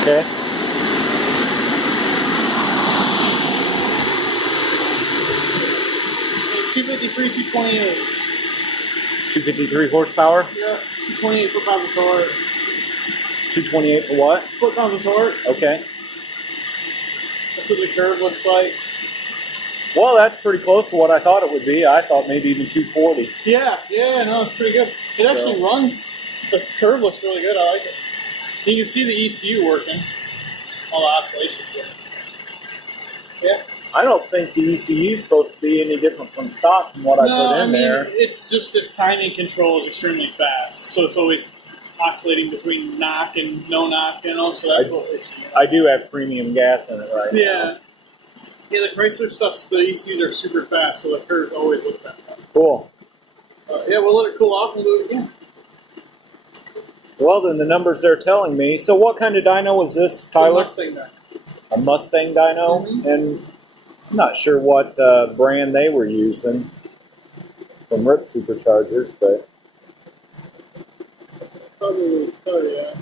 Okay. And 253, 228. 253 horsepower. Yeah, 228 foot-pounds of torque. 228 for what? Foot-pounds of torque. Okay. That's what the curve looks like. Well, that's pretty close to what I thought it would be. I thought maybe even 240. Yeah, no, it's pretty good. It actually runs. The curve looks really good. I like it. You can see the ECU working. All the oscillations working. Yeah. I don't think the ECU is supposed to be any different from stock from what I put in there. It's just its timing control is extremely fast, so it's always oscillating between knock and no knock, you know. So that's what we're seeing. I do have premium gas in it right now. Yeah, the Chrysler stuff's the ECUs are super fast, so the curves always look that way. Cool. Yeah, we'll let it cool off and do it again. Well, then the numbers they're telling me. So what kind of dyno is this, Tyler? It's a Mustang Dyno. A Mustang Dyno? Mm-hmm. And I'm not sure what brand they were using from Ripp Superchargers, but Probably, yeah.